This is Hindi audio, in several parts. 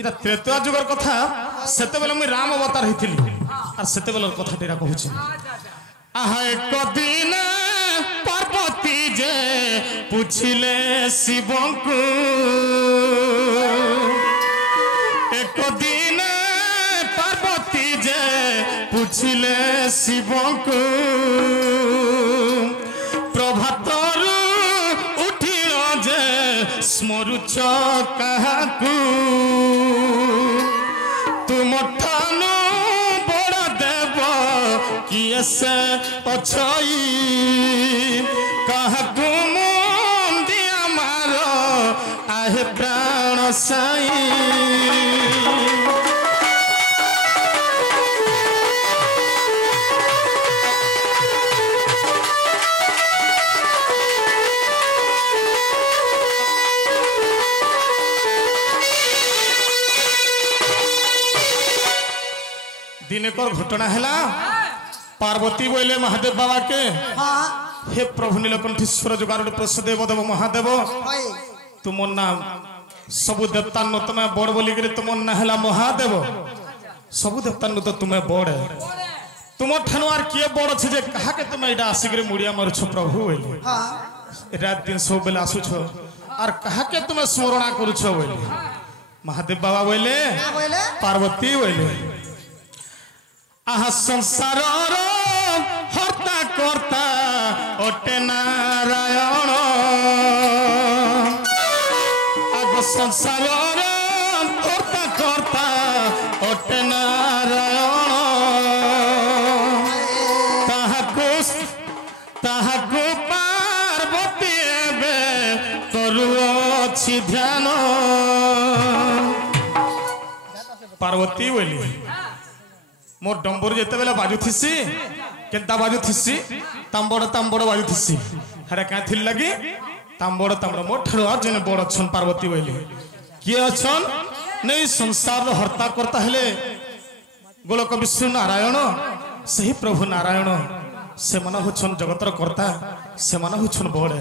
इरा त्रेता जुगर कथा सेते बेले मैं राम अवतार हिथिली और सेते बेलर कथा तेरा कहूची आहा एक दिन पार्वती जे पूछिले शिव को एक दिन पार्वती जे पूछिले शिव को प्रभातर उठिल जे स्मरुच काहाकू तुम ठानु बड़ देव किए से अछई काहाकू मुंदी आमार आहे प्राण साई दिन को घटना है पार्वती बोले महादेव बाबा के हे प्रभु नीलकंठेश्वर जुगार प्रसदेव देव महादेव तुम नाम सबु देवता नु तुम्हें बड़ बोली तुम ना है महादेव सबु देवता नु तो तुम्हें बड़ तुम ठानु आर किए बड़ अच्छे जे कहा के तुम एटा आसिक मुड़िया मारुछ प्रभु बोले रात दिन सब बेले आसुछ आर कहा के तुम स्मरणा करुछ बोले महादेव बाबा बोले पार्वती बोले आहा संसार हर्ता कर्ता ओटे नारायण आग संसार हर्ता कर्ता ओटे नारायण ताहाकु पार्वती एबे करुअछि ध्यान पार्वती बोली मोर डंबर जेते बेला बाजुथिसी केनता बाजुथिसी तांबड़ बाजुथिसी हेरा का थिल लगी तांबड़ मोर ठरो जने बड़ छन पार्वती बोली किए अछन नहीं संसार रो हर्ता करता हेले गोलक विष्णु नारायण सही प्रभु नारायण से मन होछन जगतर कर्ता से मन होछन बड़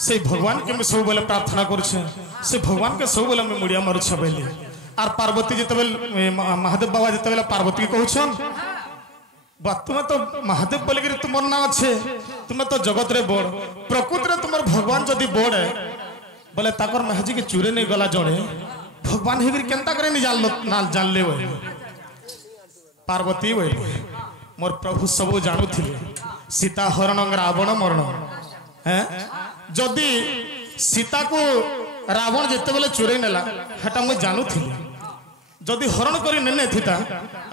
से भगवान के मैं सब बेले प्रार्थना करूछे से भगवान के सब बेले मैं मुड़िया मारुछ बेली आर पार्वती जिते महादेव बाबा जिते पार्वती कहन तुम्हें तो महादेव बोलिक तुम ना अच्छे तुम्हें तो जगत रे बड़ प्रकृति रे तुम भगवान जदि बड़ बोले ताकर महाजी के चूरे नहीं गला जड़े भगवान हे केनता करे नहीं जानले बोले पार्वती बोले मोर प्रभु सब जानुथिले सीता हरण रावण मरण हैं जदि सीता को रावण जिते बेले चोरे नेला हेटा मुझे जानुथिली जदि हरण करी नेने थिता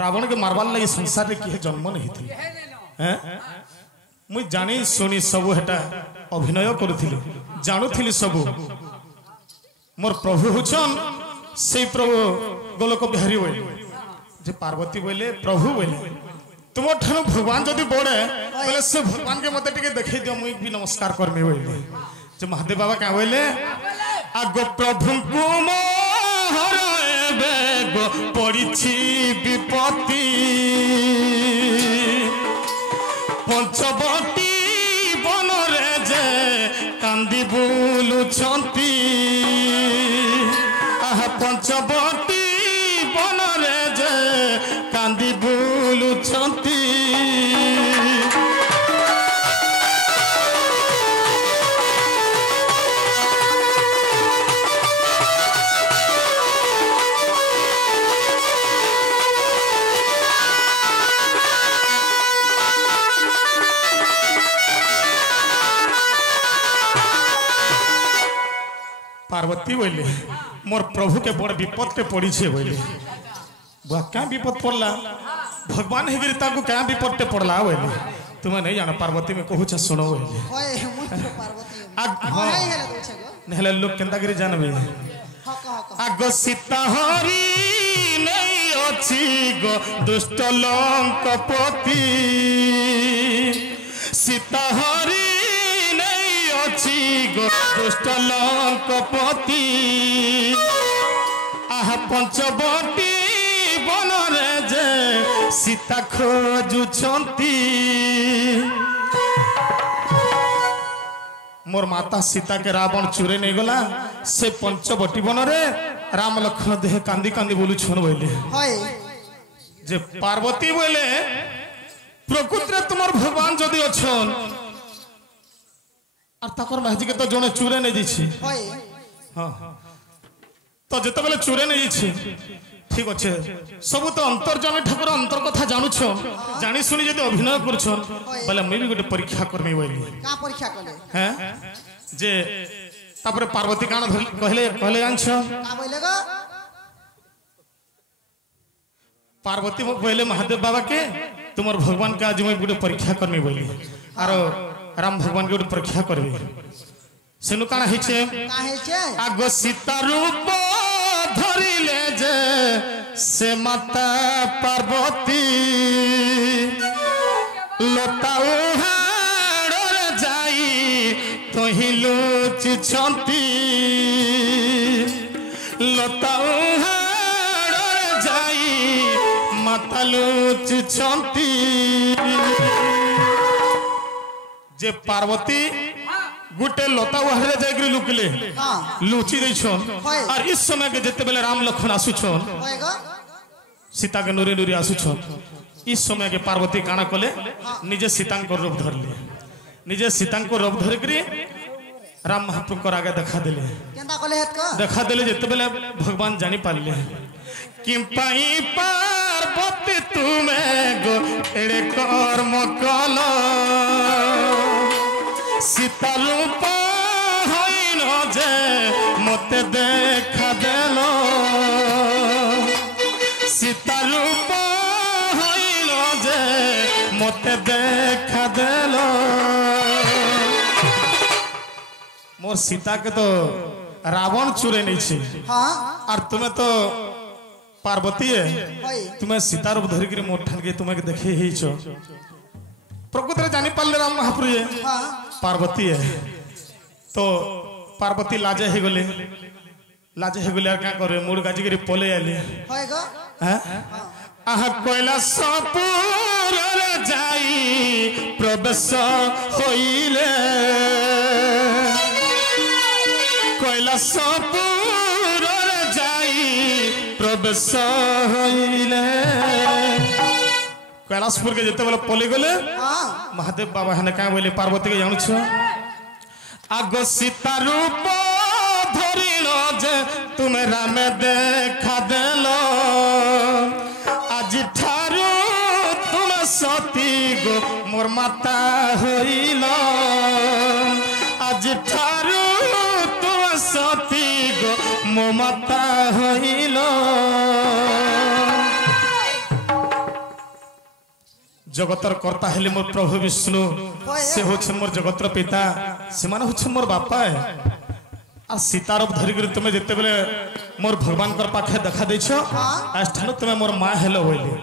रावण के मारवार लगी संसार रे किए जन्म नहीं थी हैं मुझे जानी सुनी सब हेटा अभिनय करुथिली जानुथिली सब मोर प्रभु हुचन से प्रभु गोलक बिहारी बोले जे पार्वती बोले प्रभु बोले तुम ठानु भगवान जदि बड़े बोले से भगवान के मते टिके देखै दियो मुई भी नमस्कार करमे बोले जे महादेव बाबा का बोले आगो प्रभु को मोहरे गो पड़िछि विपत्ति पंचवटी बनरे जे कांदी बुलुछंती आहा पंचवटी बनरे जे कांदी बुलुछंती पार्वती बोले मोर प्रभु के बड़ विपद के पड़ी छे बोले बुआ क्या विपद पड़ला भगवान हे गिरता को क्या विपद पड़ला बोले तुम्हें नहीं जाना पार्वती में कहू छ सुनो बोले नहले लोग केंता गिरी जानबे आगो सीता हरी नहीं अछि गो दुष्ट लंकपति सीता हरी गो दुष्ट लंकपति आह पंचवटी बनरे जे सीता खोजुछंती मोर माता सीता के रावण चुरे नहीं गला से पंचवटी बनरे राम लखन देह कांदी कांदी बोलू छन बोले जे पार्वती बोले प्रकृत रे तुमर भगवान जदि अछन और तकर महाजी के तो जने चूरे नै दिछि हां तो जते बेले चूरे नै दिछि ठीक अच्छे सब तो अंतर्जामी ठाकुर अंतर कथा जानू छो जानी सुनी जदि अभिनय कर छो बोले मैं भी गोटे परीक्षा करमी बोली का परीक्षा करले हैं जे तापर पार्वती कान कहले कहले जान छो का बोले गो पार्वती मो कहले महादेव बाबा के तुमर भगवान का आज मैं गोटे परीक्षा करमी बोली आरो राम भगवान के गोटे परीक्षा करबी सेनु काना हिचे का हेचे आगो सीता रूप धरिले जे से माता पार्वती लताऊ हाड़े जाई तोहि लुचिछंती लताऊ हाड़े जाई माता लुचिछंती जे पार्वती गुटे लता उहारे जागरी लुकले लुची दै छन और इस समय के जते बेले राम लखन आसु छन सीता के नूरे नूरे आसु छन इस समय के पार्वती काना कले निजे सीता को रूप धरले निजे सीता को रूप धर करी राम महाप्रभु को आगे देखा देले केंदा कले हेत को देखा देले जते बेले भगवान जानी पाले कि पाई पार्वती तुमे गो एड़े कर्म कलो सीता रूप होइन जे मते देखा देलो सीता रूप होइन जे मते देखा देलो मोर सीता के तो रावण चुरे नहीं छी हां और तुम्हें तो पार्वती है तुम्हें सीता रूप धरि के मोर ठान के तुम्हें देखे ही छो प्रकृति रे जानी पाले राम महाप्रभु हां पार्वती है तो पार्वती लाजे हे गले और क्या करे मूड गाजी के पले आले होएगा हैं आहा कोइला सपुर रे जाई प्रवेश होइले कोइला सपुर रे जाई प्रवेश होइले कैलाशपुर के जते बेले पले गले महादेव बाबा हने का बोले पार्वती के जानु छ आगो सीता रूप धरिलो जे तुम राम देखा देलो आज ठारू तुम सती गो मोर माता होइलो आज ठारू तुम सती गो मोर माता होइलो जगतर कर्ता हेले मोर प्रभु विष्णु से होछ मोर जगतर पिता से माने होछ मोर बापा है आ सीता रूप धरि कर तुमे जते बेले मोर भगवान कर पाखे देखा दैछो आज ठानु तुमे मोर मां हेलो होइले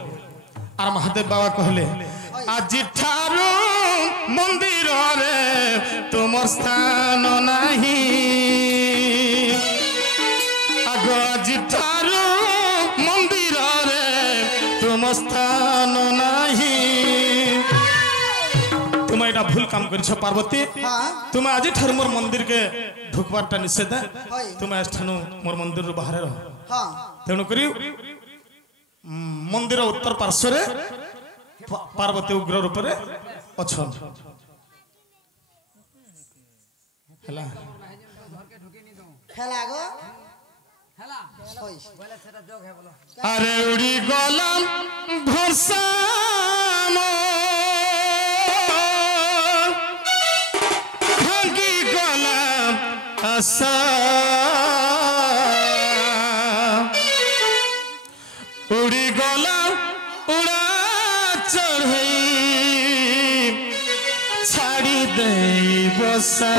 आर महादेव बाबा कहले आज ठारू मंदिर रे तुमर स्थान नाही आगो आज ठारू मंदिर रे तुम स्थान नाही तुम एटा भूल काम कर पार्वती तुम आज ठार मोर मंदिर के ढुकबारटा निषेध तुम आज ठानु मोर मंदिर रो बाहर रह तेणु करी मंदिर उत्तर पार्श्व रे पार्वती उग्र रूप रे अछन हला खेला गो अरे उड़ी गलम भरसाम भागी गलम आशा उड़ी गलम उड़ा चढ़ई छाड़ी दे बसा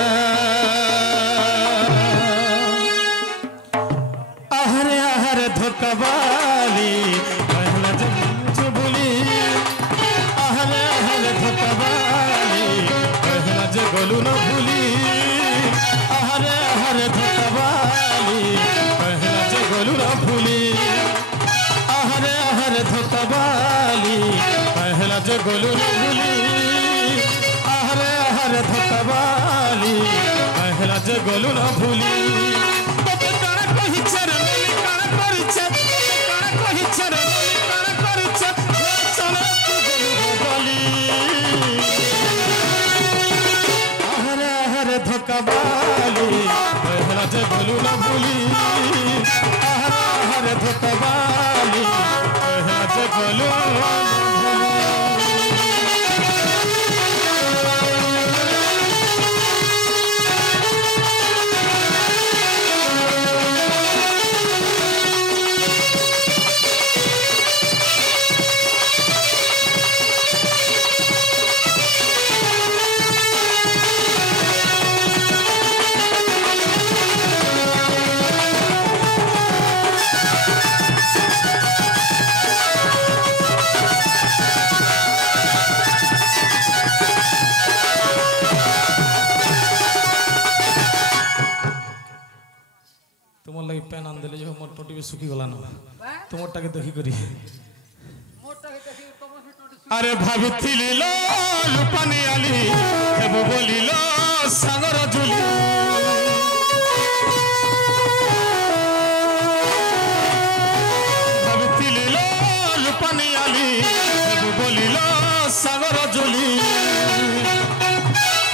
आहरे आहरे धोकबाली पहला जुबली आहरे आहरे धोकबाली पहला जगलू न भूली आहरे आहरे धोकबाली पहला जगलू न भूली आहरे आहरे धोकबाली पहला जगलू न भूली आहरे आहरे धोकबाली पहला जगलू न भूली चरण धोकाबाली कहला जे गलु तुम लगे पेन आन देले जो मोर टोटी भी सुखी गला न तुमटा के देखी करी अरे भाबिथिली लो लुपानी आली हेबो बोलिलो सागर जुली भाबिथिली लो लुपानी आली हेबो बोलिलो सागर जुली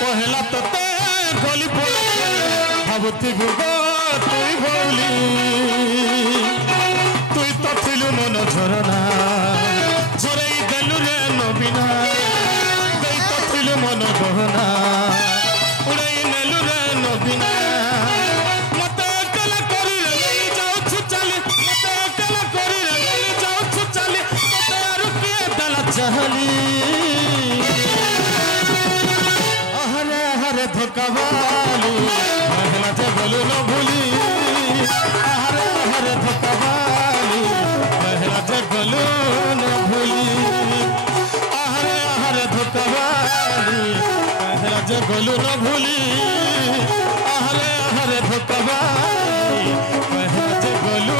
पहला तते गली पड़े भाबुथि भुगो तुई भौली तुई तो थिलु मन झरना झरई देलु रे नबीना तुई तो थिलु मन गहना उड़ई नेलु रे नबीना मते कला करी रे लई जाऊ छु चली मते कला करी रे लई जाऊ छु चली मते आरु के दला चहली अहरे हरे धोकाबाली कहला जे गलु न भूली हरे हरे धोकाबाली कहला जे गलु न भूली हरे हरे धोकाबाली कहला जे गलु न भूली हरे हरे धोकाबाली कहला जे गलु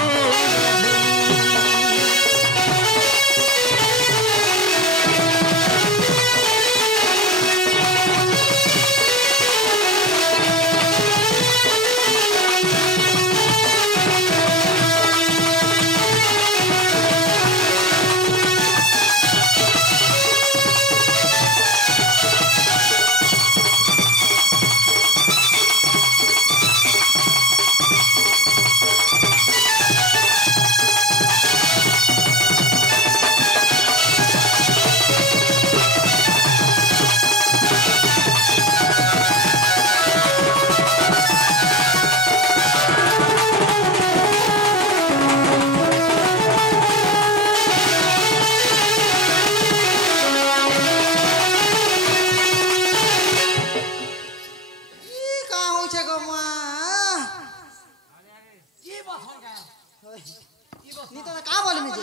नी तो का बोली मुझे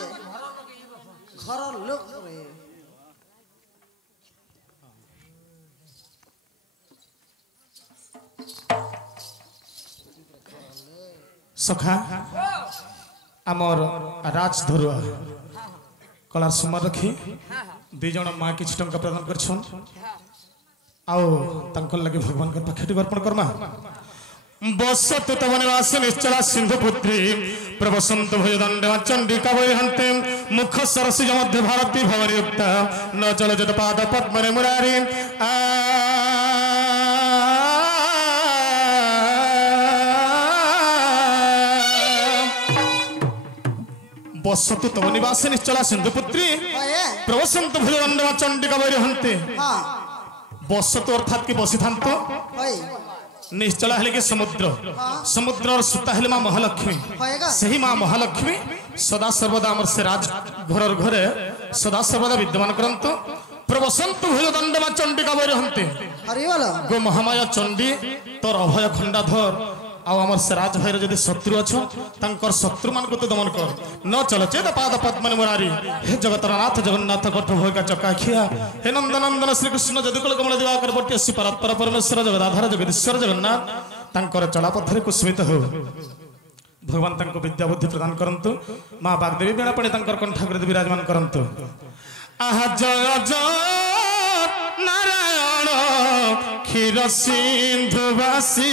घर लोग रे सखा आमर राज धरुआ कलार सुमार रखी दी जन माँ किछ टंका प्रदान करछन आओ तंकल लगे भगवान के पाखे अर्पण करमा बसत तव निवास निश्चला सिंधु पुत्री प्रवसंत भयदंड चंडिका वैहंते मुख सरसी मध्य भारती भवरयुक्त न चल जट पाद पद्मने मुरारी बसत तव निवास निश्चला सिंधु पुत्री प्रवसंत भयदंड चंडिका वैहंते बसत अर्थात की बसी थांतो निश्चला हेले कि समुद्र समुद्र और सुता हेले मां महालक्ष्मी सही मां महालक्ष्मी सदा सर्वदा अमर से राज घर घरे सदा सर्वदा विद्यमान करंतु प्रवसंत भयदंड चंडिका वैरहंते गो महामाया चंडी तोर अभय खंडाधर आमर से राज भाई जदि शत्रु अच्छो तांकर शत्रु मान को तो दमन कर न चल चेत पाद पद्मनि मुरारी हे जगतनाथ जगन्नाथ कठ भोगा चकाखिया हे नंदनंदन श्री कृष्ण जदुकुल कमल दिवाकर बट्टी असि परात्पर परमेश्वर जगदाधार जगदीश्वर जगन्नाथ तांकर चला पथरे कुस्मित हो भगवान तांको विद्या बुद्धि प्रदान करंतु मां बागदेवी बेणापणी तांकर कंठाग्र विराजमान करंतु आहा जय जय नारायण क्षीर सिंधुवासी।